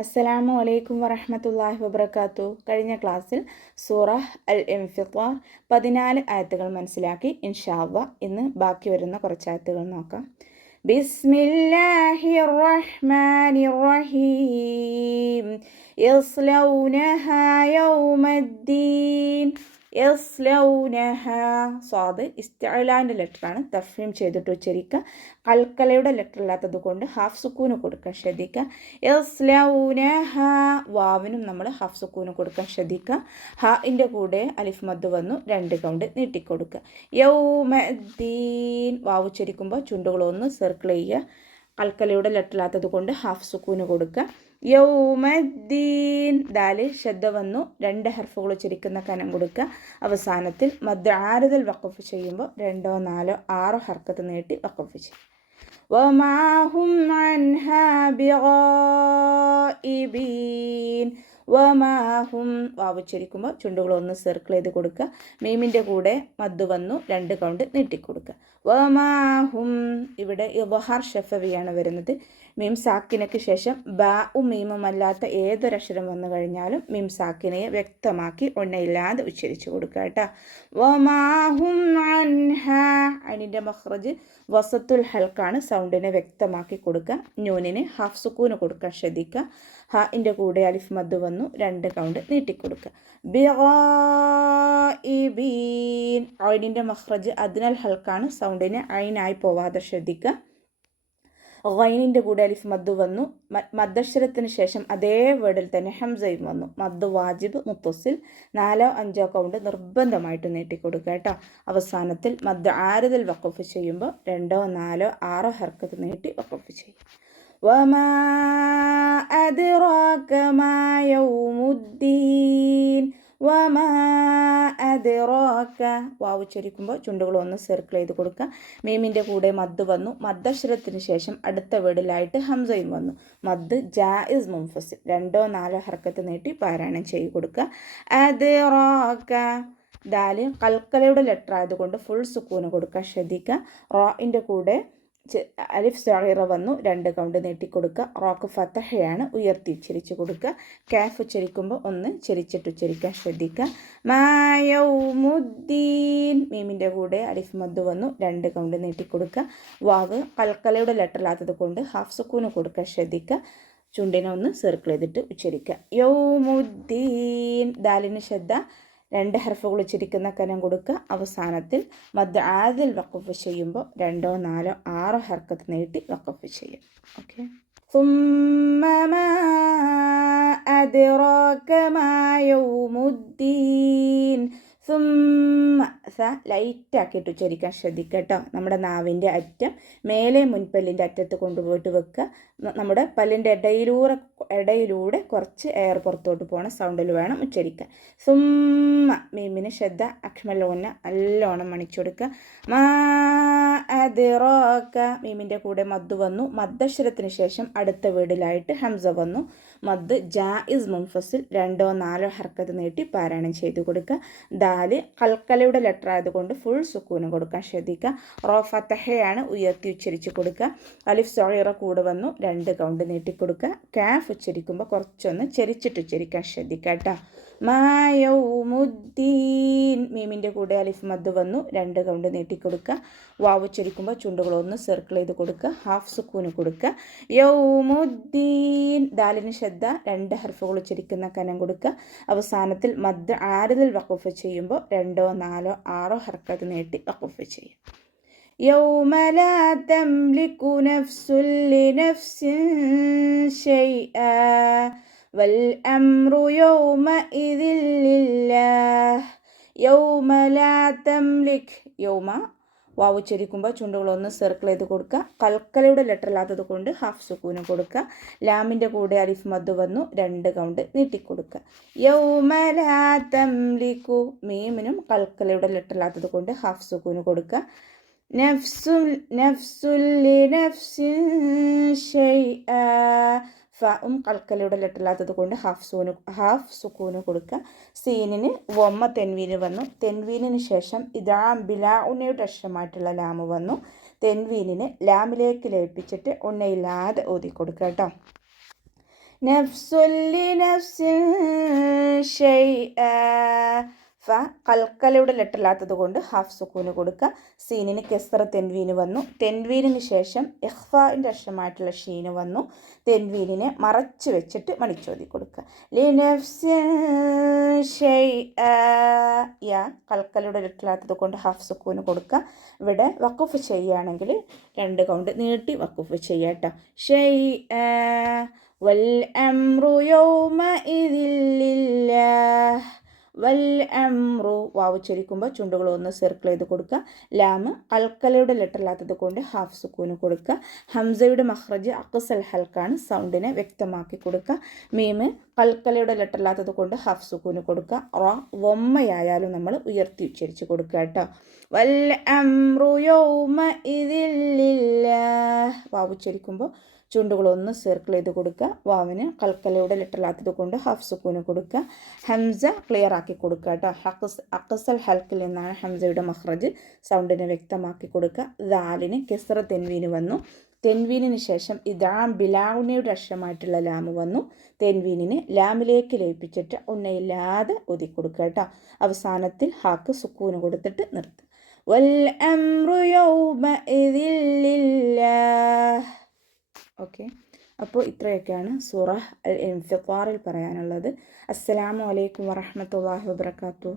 അസ്സലാമു അലൈക്കും വറഹ്മത്തുള്ളാഹി വബറകാതുഹു. കഴിഞ്ഞ ക്ലാസ്സിൽ സൂറ അൽ ഇൻഫിത്താർ 14 ആയത്തുകൾ മനസ്സിലാക്കി. ഇൻഷാ അല്ലാഹ് ഇന്ന് ബാക്കി വരുന്ന കുറച്ച് ആയത്തുകൾ നോക്കാം. ബിസ്മില്ലാഹിർ റഹ്മാനിർ റഹീം. യസ്ലൗനഹാ യൗമദ്ദീൻ. യസ്ലൗനഹ. സ്വാദ് ഇസ്തിഅലാൻ്റെ ലെറ്ററാണ്, തഫ്ഹീം ചെയ്തിട്ട് ഉച്ചരിക്കുക. കൽക്കലയുടെ ലെറ്റർ ഇല്ലാത്തത് കൊണ്ട് ഹാഫ് സുക്കൂന് കൊടുക്കാൻ ശ്രദ്ധിക്കുക. യസ്ലൗനഹ. വാവിനും നമ്മൾ ഹാഫ് സുക്കൂന് കൊടുക്കാൻ ശ്രദ്ധിക്കുക. ഹാഇൻ്റെ കൂടെ അലിഫ് മദ് വന്നു 2 കൗണ്ട് നീട്ടിക്കൊടുക്കുക. യൗമദ്ദീൻ. വാവ് ഉച്ചരിക്കുമ്പോൾ ചുണ്ടുകളൊന്ന് സർക്കിൾ ചെയ്യുക. കൽക്കലയുടെ ലെറ്റർ ഇല്ലാത്തത് കൊണ്ട് ഹാഫ് സുക്കൂന് കൊടുക്കുക. യൗമദ്ദീൻ. ദാല് ശബ്ദ വന്നു 2 ഹർഫുകൾ ഉച്ചരിക്കുന്ന കനം കൊടുക്കുക. അവസാനത്തിൽ മദ് ആരിദൽ വഖഫ് ചെയ്യുമ്പോൾ 2, 4, 6 ഹർക്കത്ത് നീട്ടി വഖഫ് ചെയ്യും. വമാ ഹും അൻഹാ ബിഗായിബീൻ. വമാഹും. വാവ് ഉച്ചരിക്കുമ്പോൾ ചുണ്ടുകളൊന്ന് സർക്കിൾ ചെയ്ത് കൊടുക്കുക. മീമിൻ്റെ കൂടെ മദ് വന്നു 2 കൗണ്ട് നീട്ടിക്കൊടുക്കുക. വമാഹും. ഇവിടെ ഇദ്ഹാർ ഷഫവിയാണ് വരുന്നത്. മീം സാക്കിനയ്ക്ക് ശേഷം ബാഉം മീമും അല്ലാത്ത ഏതൊരക്ഷരം വന്നു കഴിഞ്ഞാലും മീം സാക്കിനയെ വ്യക്തമാക്കി ഒണ്ണയില്ലാതെ ഉച്ചരിച്ചു കൊടുക്കുക കേട്ടോ. വമാഹും അൻഹാ. അതിൻ്റെ മഖ്റജ് വസത്തുൽ ഹൽക്കാണ്. സൗണ്ടിനെ വ്യക്തമാക്കി കൊടുക്കുക. നൂനിന് ഹാഫ് സുക്കൂന് കൊടുക്കാൻ ശ്രദ്ധിക്കുക. ഹാഇൻ്റെ കൂടെ അലിഫ് മദ് വന്നു 2 കൗണ്ട് നീട്ടിക്കൊടുക്കുക. ബിഗായിബീൻ. ഐനിൻ്റെ മഖ്റജ് അദ്നൽ ഹൽക്കാണ്. സൗണ്ടിനെ ഐനായി പോവാതെ ശ്രദ്ധിക്കുക. ഗൈനിൻ്റെ കൂടെ അലിഫ് മദ് വന്നു. മദ്ദക്ഷരത്തിന് ശേഷം അതേ വേർഡിൽ തന്നെ ഹംസയും വന്നു. മദ് വാജിബ് മുത്തസിൽ 4, 5 കൗണ്ട് നിർബന്ധമായിട്ട് നീട്ടിക്കൊടുക്കുക കേട്ടോ. അവസാനത്തിൽ മദ് ആരിദൽ വഖഫ് ചെയ്യുമ്പോൾ 2, 4, 6 ഹർക്കത്ത് നീട്ടി വഖഫ് ചെയ്യും. വമാ അദ്റാക മാ യൗമുദ്ദീൻ. വമാ അദ്റാക. വാവ് ഉച്ചരിക്കുമ്പോൾ ചുണ്ടുകളൊന്ന് സർക്കിൾ ചെയ്ത് കൊടുക്കുക. മീമിൻ്റെ കൂടെ മദ് വന്നു. മദ്ദക്ഷരത്തിന് ശേഷം അടുത്ത വേർഡിലായിട്ട് ഹംസയും വന്നു. മദ് ജായിസ് മുൻഫസിൽ 2, 4 ഹർക്കത്ത് നീട്ടി പാരായണം ചെയ്ത് കൊടുക്കുക. അദ്റാക. ദാല് കൽക്കലയുടെ ലെറ്റർ ആയതുകൊണ്ട് ഫുൾ സുക്കൂന് കൊടുക്കാൻ ശ്രദ്ധിക്കുക. റാഇൻ്റെ കൂടെ അലിഫ് സഗീറ വന്നു 2 കൗണ്ട് നീട്ടിക്കൊടുക്കുക. റോക്ക് ഫതഹയാണ്, ഉയർത്തി ഉച്ചരിച്ച് കൊടുക്കുക. കാഫ് ഉച്ചരിക്കുമ്പോൾ ഒന്ന് ചെരിച്ചിട്ട് ഉച്ചരിക്കാൻ ശ്രദ്ധിക്കുക. മാ യൗമുദ്ദീൻ. മീമിൻ്റെ കൂടെ അലിഫ് മദ് വന്നു 2 കൗണ്ട് നീട്ടിക്കൊടുക്കുക. വാവ് കൽക്കലയുടെ ലെറ്റർ ഇല്ലാത്തത് കൊണ്ട് ഹാഫ് സുക്കൂന് കൊടുക്കാൻ ശ്രദ്ധിക്കുക. ചുണ്ടിനെ ഒന്ന് സർക്കിൾ ചെയ്തിട്ട് ഉച്ചരിക്കുക. യൗമുദ്ദീൻ. ദാലിന് ശ്രദ്ധ 2 ഹർഫുകൾ ഉച്ചരിക്കുന്ന കനം കൊടുക്കുക. അവസാനത്തിൽ മദ് ആദിൽ വഖഫ് ചെയ്യുമ്പോൾ 2, 4, 6 ഹർക്കത്ത് നീട്ടി വഖഫ് ചെയ്യും. ഓക്കെ. ثم ما أدراك ما يوم الدين. ലൈറ്റ് ആക്കിയിട്ട് ഉച്ചരിക്കാൻ ശ്രദ്ധിക്കുക കേട്ടോ. നമ്മുടെ നാവിൻ്റെ അറ്റം മേലെ മുൻപല്ലിൻ്റെ അറ്റത്ത് കൊണ്ടുപോയിട്ട് വെക്കുക. നമ്മുടെ പല്ലിൻ്റെ ഇടയിലൂടെ കുറച്ച് എയർ പുറത്തോട്ട് പോകണ സൗണ്ടിൽ വേണം ഉച്ചരിക്കാൻ. സുമ്മ. മീമിന് ശ്രദ്ധ അക്ഷ്മലോന നല്ലോണം മണിച്ചെടുക്കുക. മാ അദ്റാക. മീമിൻ്റെ കൂടെ മദ് വന്നു. മദ്ദക്ഷരത്തിന് ശേഷം അടുത്ത വേർഡിലായിട്ട് ഹംസ വന്നു. മദ് ജായിസ് മുൻഫസിൽ 2, 4 ഹർക്കത്ത് നീട്ടി പാരായണം ചെയ്ത് കൊടുക്കുക. ദാല് കൽക്കലയുടെ ലെറ്റർ ആയതുകൊണ്ട് ഫുൾ സുക്കൂന് കൊടുക്കാൻ ശ്രദ്ധിക്കുക. റോ ഫതഹയാണ്, ഉയർത്തി ഉച്ചരിച്ച് കൊടുക്കുക. അലിഫ് സഗീറ കൂടെ വന്നു 2 കൗണ്ട് നീട്ടിക്കൊടുക്കുക. കാഫ് ഉച്ചരിക്കുമ്പോൾ കുറച്ചൊന്ന് ചെരിച്ചിട്ട് ഉച്ചരിക്കാൻ ശ്രദ്ധിക്കുക കേട്ടോ. മാ യൗമുദ്ദീൻ. മീമിൻ്റെ കൂടെ അലിഫ് മദ് വന്നു 2 കൗണ്ട് നീട്ടിക്കൊടുക്കുക. വാവ് ഉച്ചരിക്കുമ്പോൾ ചുണ്ടുകളൊന്ന് സർക്കിൾ ചെയ്ത് കൊടുക്കുക. ഹാഫ് സുക്കൂന് കൊടുക്കുക. യൗമുദ്ദീൻ. ദാലിന് ശ്രദ്ധ 2 ഹർഫുകൾ ഉച്ചരിക്കുന്ന കനം കൊടുക്കുക. അവസാനത്തിൽ മദ് ആരിദൽ വഖഫ് ചെയ്യുമ്പോൾ 2, 4, 6 ഹർക്കത്ത് നീട്ടി വഖഫ് ചെയ്യും. യൗമ ലാ തംലികു നഫ്സുൻ ലിനഫ്സിൻ ശൈആ വൽ അംറു യൗമഇദിൻ ലില്ലാഹ്. യൗമ ലാ തംലിക്. യൗമ വാവ് ഉച്ചരിക്കുമ്പോൾ ചുണ്ടുകളൊന്ന് സർക്കിൾ ചെയ്ത് കൊടുക്കുക. കൽക്കലയുടെ ലെറ്റർ ഇല്ലാത്തത് കൊണ്ട് ഹാഫ് സുക്കൂന് കൊടുക്കുക. ലാമിൻ്റെ കൂടെ അലിഫ് മദ് വന്നു 2 കൗണ്ട് നീട്ടിക്കൊടുക്കുക. യൗമ ലാ തംലികു. മീമിനും കൽക്കലയുടെ ലെറ്റർ ഇല്ലാത്തത് കൊണ്ട് ഹാഫ് സുക്കൂന് കൊടുക്കുക. നഫ്സുൻ ലിനഫ്സിൻ ശൈആ. ഫും കൽക്കലയുടെ ലെറ്റർ ഇല്ലാത്തത് കൊണ്ട് ഹാഫ് സുക്കൂന് കൊടുക്കുക. സീനിന് വൊമ്മ തെൻവീന് വന്നു. തെൻവീനിന് ശേഷം ഇദാം ബിലാ ഉന്നയുടെ അക്ഷരമായിട്ടുള്ള ലാമ് വന്നു. തെൻവീനിനെ ലാമിലേക്ക് ലയിപ്പിച്ചിട്ട് ഉണ്ണയില്ലാതെ ഓതി കൊടുക്കുക കേട്ടോ. നഫ്സുല്ലി നഫ്സിൻ ഷൈഅ. ഫ കൽക്കലയുടെ ലെറ്ററില്ലാത്തത് കൊണ്ട് ഹാഫ് സുക്കൂന് കൊടുക്കുക. സീനിന് കെസ്റ തെൻവീന് വന്നു. തെൻവീനിന് ശേഷം ഇഖ്ഫാൻ്റെ അക്ഷരമായിട്ടുള്ള ഷീന് വന്നു. തെൻവീനിനെ മറച്ചു വെച്ചിട്ട് മണിച്ചോതി കൊടുക്കുക. ലി നഫ്സിൻ ഷൈഅ. യാ കൽക്കലയുടെ ലെറ്ററില്ലാത്തത് കൊണ്ട് ഹാഫ് സുക്കൂന് കൊടുക്കുക. ഇവിടെ വഖഫ് ചെയ്യുകയാണെങ്കിൽ 2 കൗണ്ട് നീട്ടി വഖഫ് ചെയ്യുക കേട്ടോ. ഷൈഅ വൽ അംറു യൗമഇദിൻ ലില്ലാഹ്. വൽ അംറു വാവ് ചൊരിക്കുമ്പോൾ ചുണ്ടുകൾ ഒന്ന് സർക്കിൾ ചെയ്ത് കൊടുക്കുക. ലാമ് കൽക്കലയുടെ ലെറ്ററില്ലാത്തത് കൊണ്ട് ഹാഫ് സുക്കൂന് കൊടുക്കുക. ഹംസയുടെ മഖ്റജ് അഖ്സൽ ഹൽക്കാണ്, സൗണ്ടിനെ വ്യക്തമാക്കി കൊടുക്കുക. മീമ് കൽക്കലയുടെ ലെറ്ററില്ലാത്തത് കൊണ്ട് ഹാഫ് സുക്കൂന് കൊടുക്കുക. റ വമ്മയായാലും നമ്മൾ ഉയർത്തി ഉച്ചരിച്ച് കൊടുക്കുക കേട്ടോ. വൽ അംറു യൗമഇദിൻ ലില്ലാഹ്. വാവ് ഉച്ചരിക്കുമ്പോൾ ചുണ്ടുകളൊന്ന് സർക്കിൾ ചെയ്ത് കൊടുക്കുക. വാവിന് കൽക്കലയുടെ ലെറ്ററില്ലാത്തത് കൊണ്ട് ഹാഫ് സുക്കൂന് കൊടുക്കുക. ഹംസ ക്ലിയർ ആക്കി കൊടുക്കുക കേട്ടോ. അഖ്സൽ ഹൽക്കിൽ നിന്നാണ് ഹംസയുടെ മഖ്റജ്, സൗണ്ടിനെ വ്യക്തമാക്കി കൊടുക്കുക. ദാലിന് കെസ്റ തെൻവീന് വന്നു. തെൻവീനിന് ശേഷം ഇദാം ബിലാഉനയുടെ അക്ഷരമായിട്ടുള്ള ലാമ് വന്നു. തെൻവീനിന് ലാമിലേക്ക് ലയിപ്പിച്ചിട്ട് ഉന്നയില്ലാതെ ഒതി കൊടുക്കുക കേട്ടോ. അവസാനത്തിൽ ഹാക്ക് സുക്കൂന് കൊടുത്തിട്ട് നിർത്തുക. വൽ അംറു യൗമഇദിൻ ലില്ലാഹ്. ഓക്കെ, അപ്പോൾ ഇത്രയൊക്കെയാണ് സൂറ അൽ ഇൻഫിത്താറിൽ പറയാനുള്ളത്. അസ്സലാമു അലൈക്കും വറഹ്മത്തുള്ളാഹി വബറകാതുഹു.